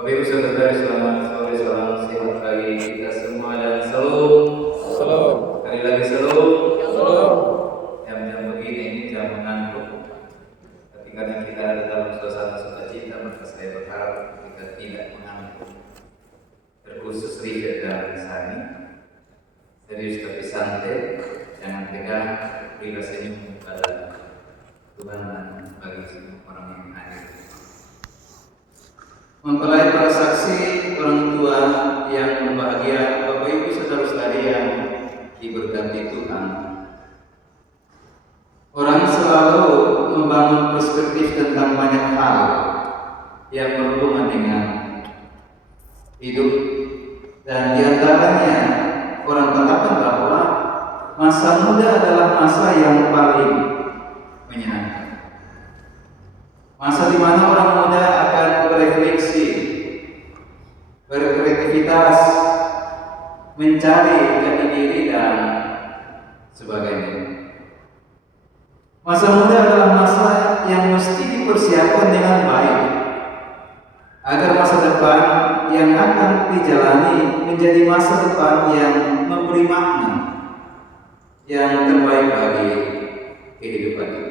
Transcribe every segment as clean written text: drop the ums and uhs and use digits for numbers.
Bapak Ibu Saudara, selamat sore, salam sehat bagi kita semua dan salam. Sekali lagi salam. Jam-jam begini ini jam mengantuk. Tapi karena kita ada dalam suasana sukacita, maka saya berharap kita tidak mengantuk. Terkhusus Richard dan Sani, serius tapi santai, jangan tegang, berilah senyum pada Tuhan dan bagi semua orang yang hadir. Mempelai para saksi, orang tua yang berbahagia, Bapak Ibu Saudara sekalian diberkati Tuhan. Orang selalu membangun perspektif tentang banyak hal yang berhubungan dengan hidup, dan diantaranya orang katakan bahwa masa muda adalah masa yang paling menyenangkan. Masa di mana orang muda akan berefleksi, berkreativitas, mencari jati diri dan sebagainya. Masa muda adalah masa yang mesti dipersiapkan dengan baik agar masa depan yang akan dijalani menjadi masa depan yang memberi makna yang terbaik bagi kehidupan ini.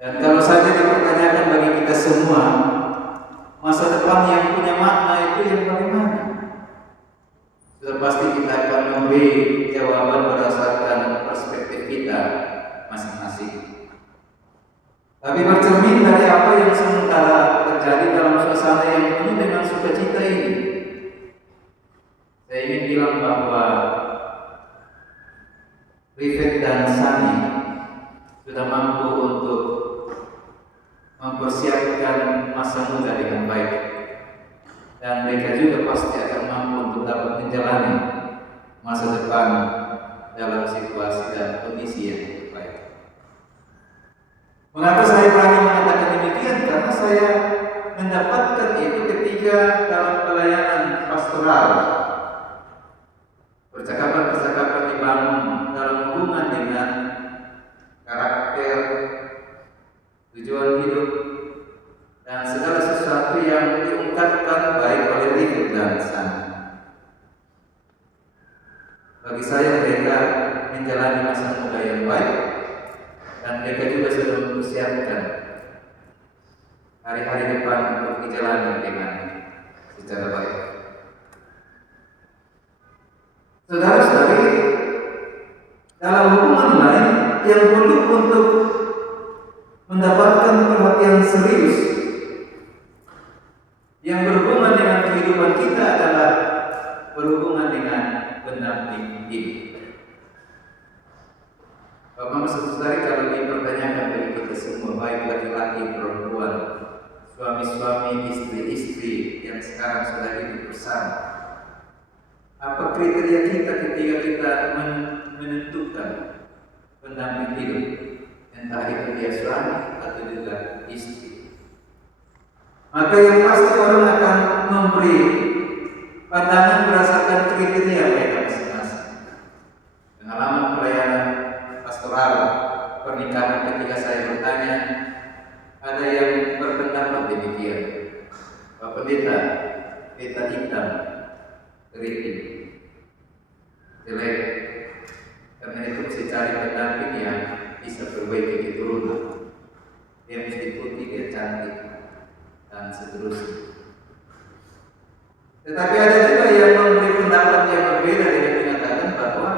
Dan kalau saja dipertanyakan bagi kita semua, masa depan yang punya makna itu yang bagaimana? Sudah pasti kita akan memberi jawaban berdasarkan perspektif kita masing-masing. Tapi bercermin dari apa yang sementara terjadi dalam suasana yang penuh dengan sukacita ini, saya ingin bilang bahwa Rifet dan Sani sudah mampu untuk mempersiapkan masa muda dengan baik, dan mereka juga pasti akan mampu untuk dapat menjalani masa depan dalam situasi dan kondisi yang baik. Mengapa saya berani mengatakan demikian? Karena saya mendapatkan itu ketika dalam pelayanan pastoral, percakapan-percakapan dibangun dalam hubungan dengan karakter, tujuan hidup, dan segala sesuatu yang diungkapkan baik oleh Rifet dan Sani. Bagi saya mereka menjalani masa muda yang baik, dan mereka juga sudah mempersiapkan hari-hari depan untuk dijalani dengan secara baik. Saudara-saudari, dalam hubungan lain yang perlu untuk mendapatkan perhatian serius yang berhubungan dengan kehidupan kita adalah berhubungan dengan pendamping hidup. Bapak saudari, kalau dipertanyakan bagi kita semua, baik laki-laki, perempuan, suami-suami, istri-istri yang sekarang sudah hidup bersama, apa kriteria kita ketika kita menentukan pendamping hidup? Entah itu dia suami atau juga istri. Maka yang pasti orang akan memberi pandangan berdasarkan kriteria mereka masing-masing. Pengalaman pelayanan pastoral pernikahan ketika saya bertanya, ada yang berpendapat demikian, Pak Pendeta, peta hitam, keriting, jelek. Karena itu mesti cari pendamping yang bisa perbaiki keturunan. Dia mesti putih, dia cantik, dan seterusnya. Tetapi ada juga yang memberi pendapat yang berbeda dengan mengatakan bahwa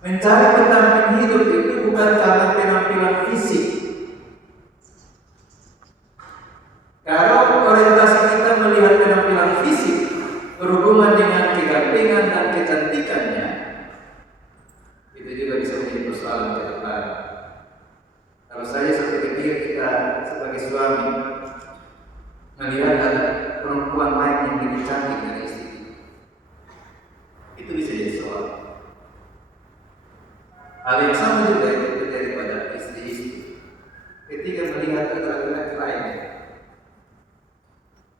mencari pendamping hidup itu bukan karena penampilan fisik. Kalau orientasi kita melihat penampilan fisik berhubungan dengan kegantengan dan kecantikannya, itu juga bisa menjadi persoalan ke depan. Kalau saya seperti kita sebagai suami melihat ada perempuan lain yang lebih cantik dari istri, itu bisa jadi soal. Hal yang sama juga itu terjadi pada istri-istri ketika melihat ada laki-laki lain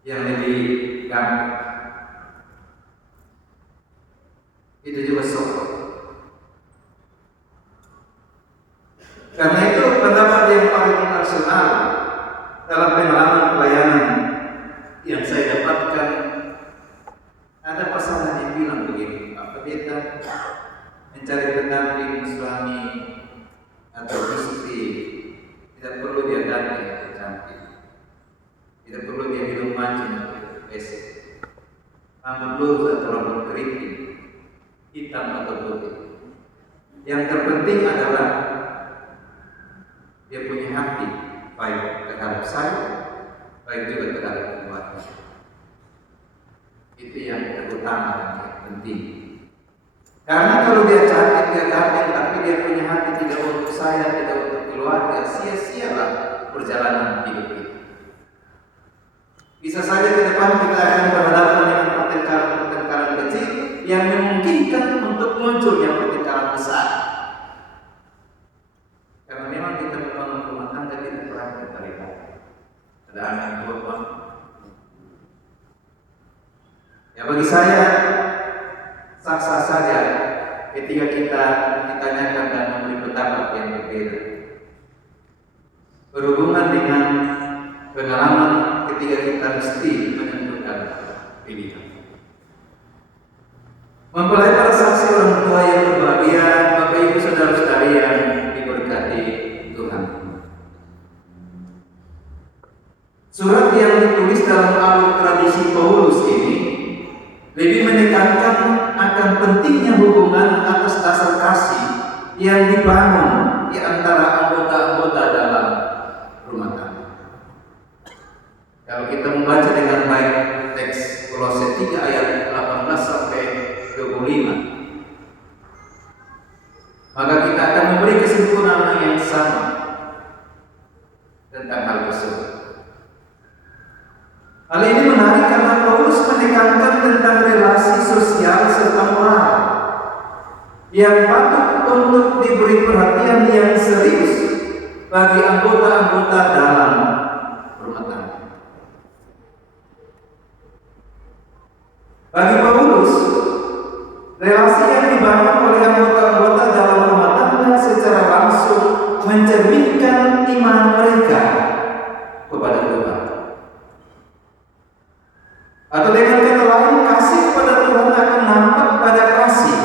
yang lebih ganteng, itu juga soal. Karena itu pendapat yang paling rasional dalam pengalaman pelayanan cantik. Tidak perlu dia minum mancing atau besek. Rambut lurus atau rambut keriting, hitam atau putih. Yang terpenting adalah dia punya hati baik terhadap saya, baik juga terhadap keluarga. Itu yang terutama dan yang penting. Karena kalau dia cantik, dia ganteng, tapi dia punya hati tidak untuk saya, tidak untuk keluarga, sia-sialah perjalanan hidup kita. Bisa saja ke depan kita akan berhadapan dengan pertengkaran kecil yang memungkinkan untuk munculnya pertengkaran besar. Karena memang kita membangun rumah tangga tidak pernah terlihat. Ada anak dua. Ya bagi saya sah-sah saja ketika kita ditanyakan dan memberi pendapat yang berbeda. Berhubungan dengan pengalaman ketika kita mesti menentukan pilihan. Mempelai para saksi orang tua yang berbahagia, Bapak Ibu Saudara-saudari yang diberkati Tuhan. Surat yang ditulis dalam alur tradisi Paulus ini lebih menekankan akan pentingnya hubungan atas dasar kasih yang dibangun di antara anggota-anggota dalam rumah tangga. Kalau kita membaca dengan baik teks Kolose 3 ayat 18 sampai 25, maka kita akan memberi kesimpulan yang sama tentang hal tersebut. Hal ini menarik karena Paulus menekankan tentang relasi sosial serta moral yang patut untuk diberi perhatian yang serius bagi anggota-anggota dalam rumah tangga. Bagi Paulus, relasi yang dibangun oleh anggota-anggota dalam rumah tangga secara langsung mencerminkan iman mereka kepada Tuhan. Atau dengan kata lain, kasih kepada Tuhan akan nampak pada kasih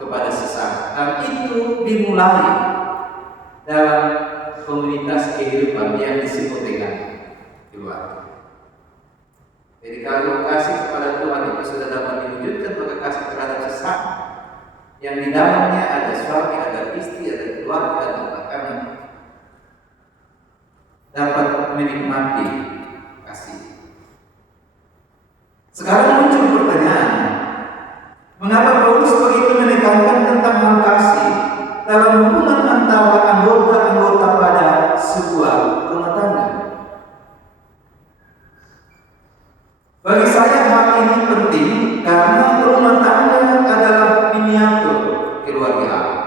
kepada sesama. Dan itu dimulai dalam komunitas kehidupan yang disebut dengan keluarga. Jadi kalau kasih kepada Tuhan itu sudah dapat diwujudkan, maka kasih terhadap sesama yang di dalamnya ada suami, ada istri, ada keluarga, ada pasangan dapat menikmati kasih. Sekarang muncul pertanyaan, mengapa Paulus begitu menekankan tentang hal kasih dalam hubungan antara anggota-anggota pada sebuah rumah tangga? Bagi saya hal ini penting karena rumah tangga adalah miniatur keluarga Allah.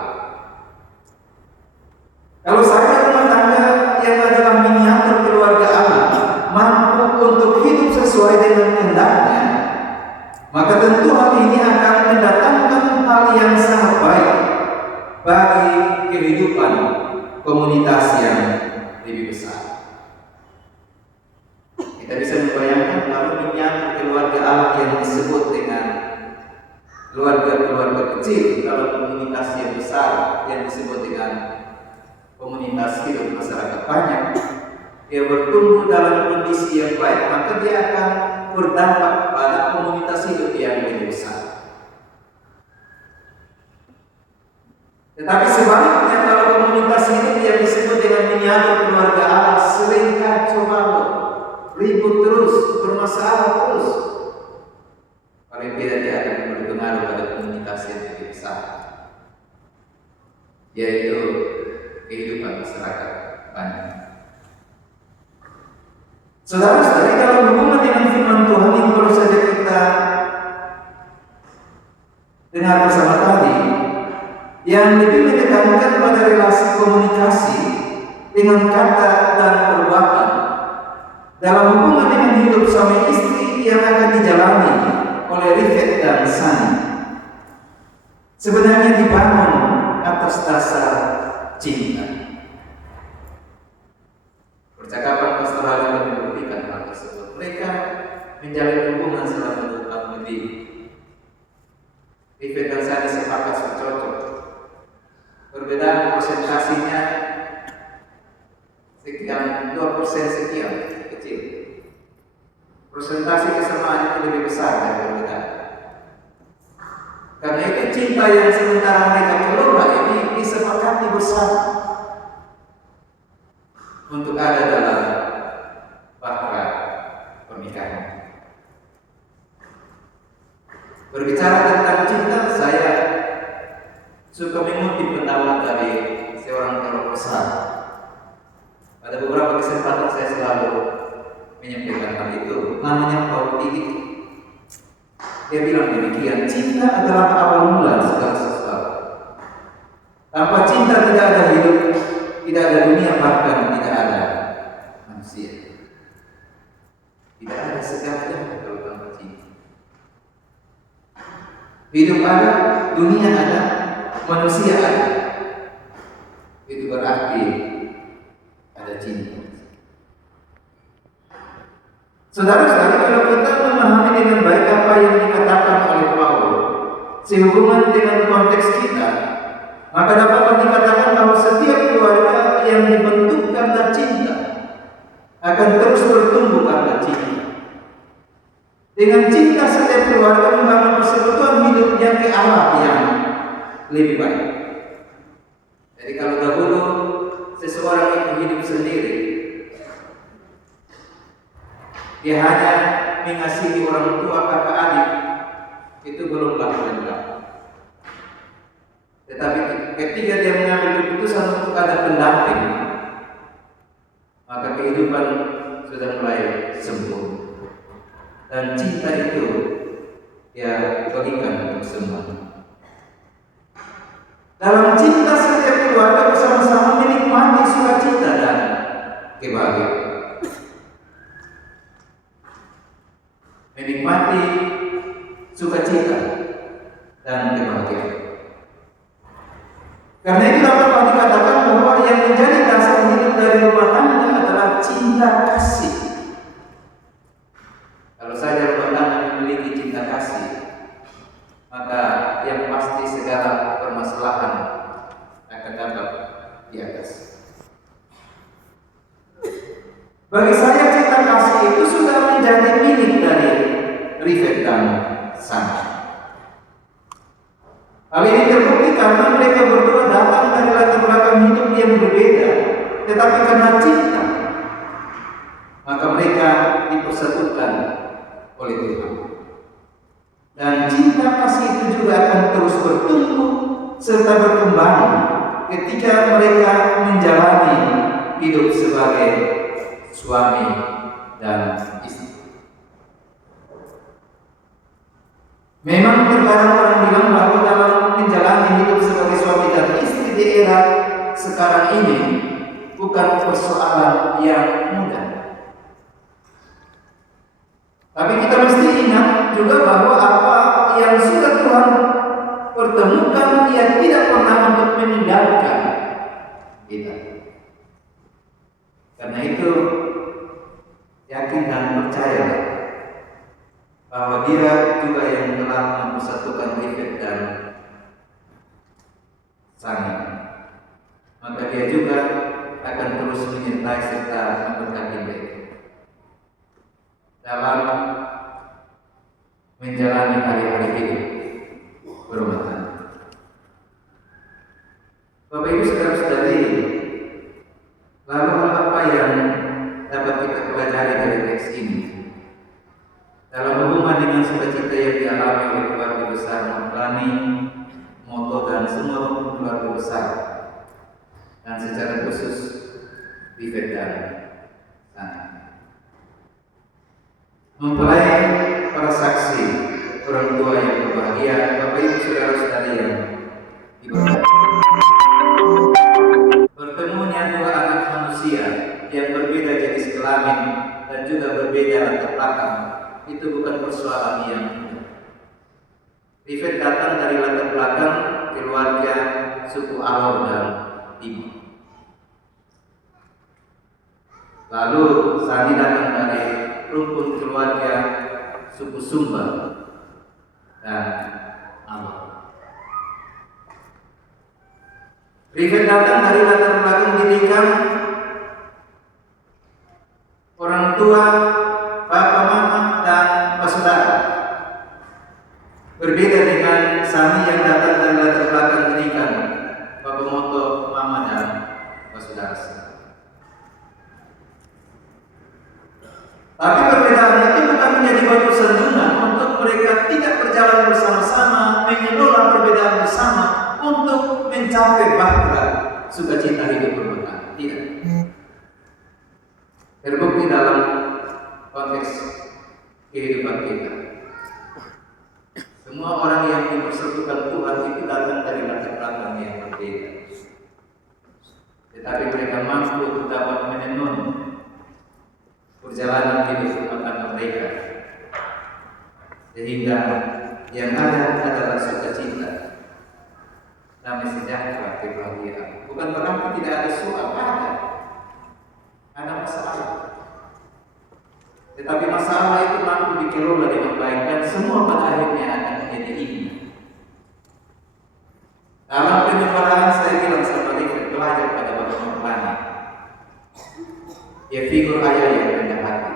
Kalau saya rumah tangga yang adalah miniatur keluarga Allah mampu untuk hidup sesuai dengan kehendaknya, maka tentu hal ini akan mendatangkan hal yang sangat baik bagi kehidupan komunitas yang lebih besar. Kita bisa membayangkan kalau miniatur keluarga Allah yang disebut dengan keluarga-keluarga kecil, kalau komunitas yang besar yang disebut dengan komunitas hidup masyarakat banyak, dia bertumbuh dalam kondisi yang baik, maka dia akan berdampak pada komunitas hidup yang lebih besar. Tetapi sebaliknya, kalau komunitas hidup yang disebut dengan miniatur keluarga Allah sering kacau balau, ribut terus, bermasalah terus, paling tidak dia akan berpengaruh pada komunitas yang lebih besar, yaitu kehidupan masyarakat banyak. Saudara-saudari, dalam hubungan dengan firman Tuhan yang baru saja kita dengar bersama tadi, yang lebih menekankan pada relasi komunikasi dengan kata dan perbuatan dalam hubungan dengan hidup suami istri yang akan dijalani oleh Rifet dan Sani, sebenarnya dibangun atas dasar cinta. Percakapan pastoral juga membuktikan hal tersebut. Mereka menjalin hubungan selama 2 tahun lebih. Rifet dan Sani sepakat cocok. Perbedaan presentasinya sekian 12 persen sekian, kecil. Persentase kesamaan itu lebih besar dari kita. Karena itu cinta yang sementara mereka kelola ini disepakati bersama untuk ada dalam bahtera pernikahan. Berbicara tentang cinta, saya suka mengutip pendapat dari seorang teolog besar. Pada beberapa kesempatan saya selalu menyampaikan hal itu. Namanya Paul Tillich. Dia bilang demikian, cinta adalah awal mula segala sesuatu. Tanpa cinta tidak ada hidup, tidak ada dunia, bahkan tidak ada manusia. Tidak ada segalanya kalau tanpa cinta. Hidup ada, dunia ada, manusia ada. Itu berarti ada cinta. Saudara-saudara, kalau kita memahami dengan baik apa yang dikatakan oleh Paulus sehubungan dengan konteks kita, maka dapat dikatakan bahwa setiap keluarga yang dibentuk karena cinta akan terus bertumbuh karena cinta. Dengan cinta setiap keluarga membangun persekutuan hidupnya ke arah yang lebih baik. Jadi kalau dahulu seseorang itu hidup sendiri, dia hanya mengasihi orang tua, kakak, adik, itu belum lengkap. Tetapi ketika dia mengambil keputusan untuk ada pendamping, maka kehidupan sudah mulai sempurna. Dan cinta itu dia bagikan untuk semua. Dalam cinta setiap keluarga bersama-sama menikmati sukacita dan kebahagiaan. Menikmati sukacita dan kebahagiaan. Karena itu dapat dikatakan bahwa yang menjadi dasar hidup dari rumah tangga adalah cinta kasih. Kalau saja rumah tangga memiliki cinta kasih, maka yang pasti segala permasalahan akan dapat di atas. Bagi saya cinta kasih itu sudah menjadi milik dari Rivet dan Sandy. Hal ini terbukti karena mereka berdua datang dari latar belakang hidup yang berbeda, tetapi karena cinta, maka mereka dipersatukan oleh Tuhan. Dan cinta kasih itu juga akan terus bertumbuh serta berkembang ketika mereka menjalani hidup sebagai suami dan istri. Memang terkadang orang bilang bahwa dalam menjalani hidup sebagai suami dan istri di era sekarang ini bukan persoalan yang mudah. Tapi kita mesti ingat juga bahwa apa yang sudah Tuhan pertemukan, Dia tidak pernah untuk meninggalkan kita. Karena itu yakin dan percaya bahwa Dia juga yang telah mempersatukan Rivet dan Sandy. Maka Dia juga akan terus menyertai serta memberkati mereka dalam menjalani hari-hari hidup berumah tangga. Bapak Ibu saudara-saudari, lalu apa yang dapat kita pelajari dari teks ini? Dalam hubungan dengan sukacita yang dialami oleh keluarga besar Maulani, Moto dan semua rukun keluarga besar, dan secara khusus Rivet dan Sandy. Mempelai para saksi, orang tua yang berbahagia, Bapak Ibu saudara-saudari yang diberkati. Bertemunya dua anak manusia yang berbeda jenis kelamin dan juga berbeda latar belakang itu bukan persoalan yang mudah. Rivet datang dari latar belakang keluarga suku Alor dan Timur. Lalu Sandy datang dari rumpun keluarga suku Sumba dan Alor. Rivet datang dari latar belakang didikan tua, bapak, mama, dan saudara. Berbeda dengan Sani yang datang dari latar belakang pendidikan, bapak moto, mama, dan saudara. Tapi perbedaan itu bukan menjadi batu sandungan untuk mereka tidak berjalan bersama-sama, mengelola perbedaan bersama untuk mencapai bahtera sukacita hidup rumah tangga. Tidak. Terbukti dalam konteks kehidupan kita. Semua orang yang dipersekutukan Tuhan itu datang dari latar belakang yang berbeda. Tetapi mereka mampu untuk dapat menenun perjalanan hidup rumah tangga mereka, sehingga yang ada adalah sukacita, damai sejahtera, kebahagiaan. Bukan berarti tidak ada soal, ada masalah. Tetapi masalah itu mampu dikelola dengan baik dan semua pada akhirnya akan menjadi indah. Dalam penyempurnaan saya bilang sama dia belajar pada Bapak Mempelani. Ya figur ayah yang rendah hati.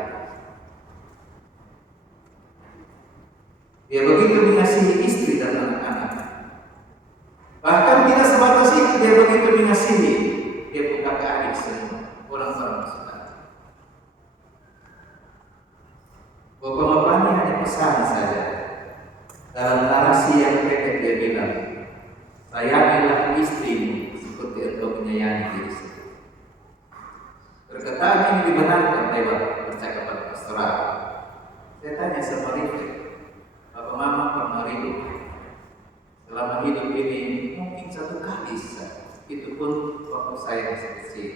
Dia begitu mengasihi istri dan anak-anak. Bahkan tidak sebatas itu, dia begitu mengasihi. Dia buka ke adik semua, orang-orang saudara. Bapak Mempelani hanya pesan saja. Dalam narasi yang pendek dia bilang, sayangilah istrimu seperti engkau menyayangi diri sendiri. Perkataan ini dibenarkan lewat percakapan pastoral. Saya tanya sama Rifat, Bapak Mama pernah ribut? Selama hidup ini mungkin satu kali saja. Itu pun waktu saya masih kecil.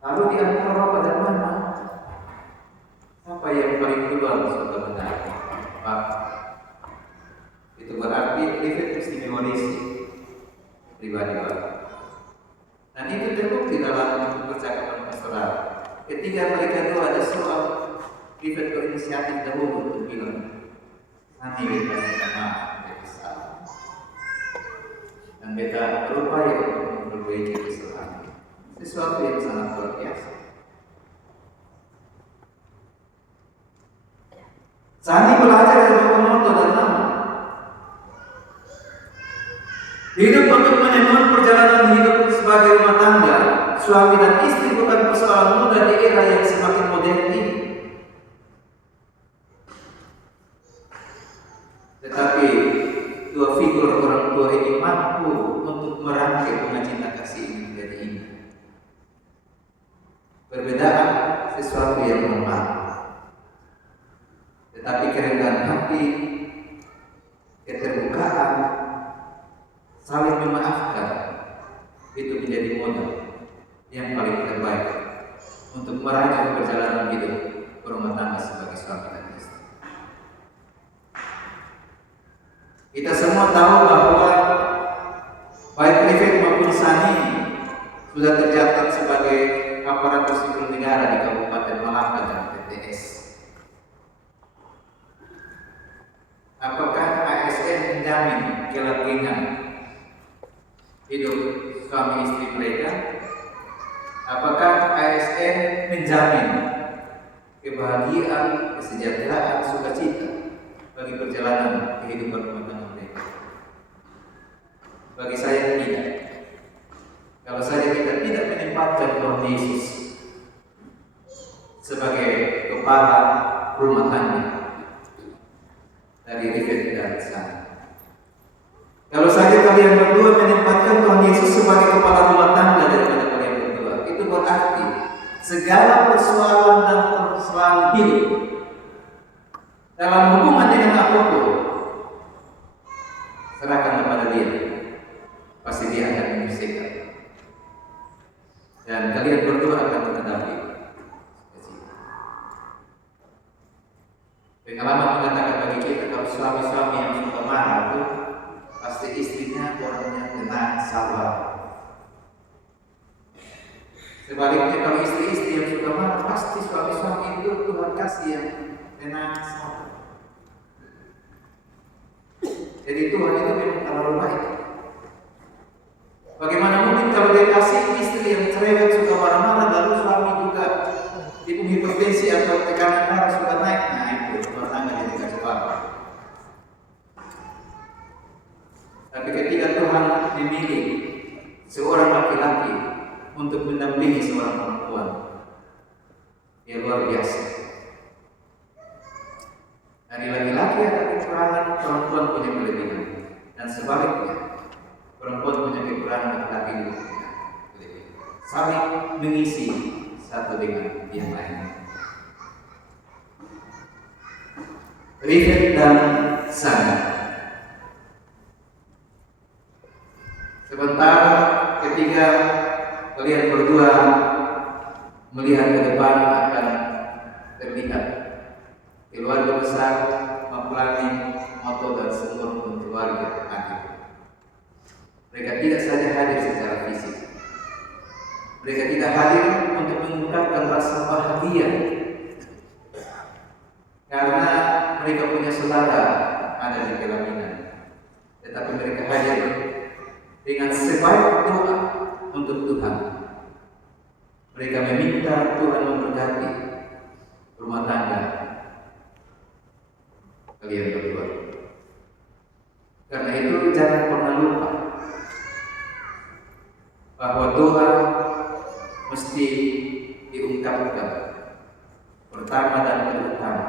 Lalu di antara Bapak dan Mama, siapa yang paling duluan suka benar? Pak, itu berarti Rifat istimewa pribadi Bapak. Dan itu terbukti dalam percakapan pastoral. Ketika mereka itu ada soal, Rifat berinisiatif dahulu untuk bilang, nanti kita sama beta salah. Dan beta berupaya untuk memperbaiki kesalahan. Sesuatu yang sangat luar biasa. Sani belajar dari Bapak Moto dan Mama. Hidup untuk menenun perjalanan hidup sebagai rumah tangga, suami dan istri bukan persoalan mudah di era yang semakin modern ini. Tetapi dua figur orang tua ini mampu untuk merangkai bunga cinta kasih ini menjadi indah. Perbedaan sesuatu yang normal, tetapi kerendahan hati, keterbukaan, saling memaafkan itu menjadi modal yang paling terbaik untuk merancang perjalanan hidup berumah tangga sebagai suami dan istri. Kita semua tahu bahwa baik Rifat maupun Sani sudah tercatat sebagai aparatur sipil negara di Kabupaten Malaka dan PTS. Apakah ASN menjamin kelanggengan hidup suami istri mereka? Apakah ASN menjamin kebahagiaan, kesejahteraan, sukacita bagi perjalanan kehidupan rumah tangga mereka? Bagi saya tidak. Kalau saja kita tidak menempatkan Tuhan Yesus sebagai kepala rumah tangga dari Rifat dan Sani. Kalau saja kalian berdua menempatkan Tuhan Yesus sebagai kepala rumah tangga daripada kalian berdua, itu berarti segala persoalan dan persoalan hidup dalam hubungan dengan apapun, serahkan kepada dia. Pasti dia akan menyelesaikan. Dan kalian berdua akan menghadapi pengalaman mengatakan bagi kita, kalau suami-suami yang suka marah itu pasti istrinya orangnya tenang, sabar. Sebaliknya kalau istri-istri yang suka marah, pasti suami-suami itu Tuhan kasih yang tenang, sabar. Jadi Tuhan itu memang terlalu baik. Bagaimana mungkin kalau dia kasih istri yang cerewet, suka marah untuk mendampingi seorang perempuan. Dia luar biasa. Dari laki-laki ada kekurangan, perempuan punya kelebihan. Dan sebaliknya, perempuan punya kekurangan, laki-laki juga punya kelebihan. Saling mengisi satu dengan yang lain. Rifat dan Sana. Sebentar ketika kalian berdua melihat ke depan akan terlihat keluarga besar mempelani moto dan semua keluarga hadir. Mereka tidak saja hadir secara fisik, mereka tidak hadir untuk mengungkapkan rasa bahagia karena mereka punya saudara ada di pelaminan, tetapi mereka hadir dengan sebaik doa untuk Tuhan. Mereka meminta Tuhan memberkati rumah tangga kalian berdua. Karena itu jangan pernah lupa bahwa doa mesti diungkapkan pertama dan terutama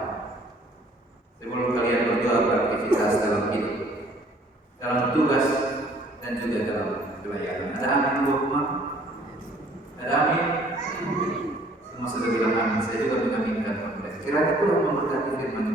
sebelum kalian berdua beraktivitas dalam hidup, dalam tugas dan juga dalam pelayanan. Ada amin buat rumah? Ada amin? Semua sudah bilang amin. Saya juga mengaminkan. Kiranya Tuhan memberkati firman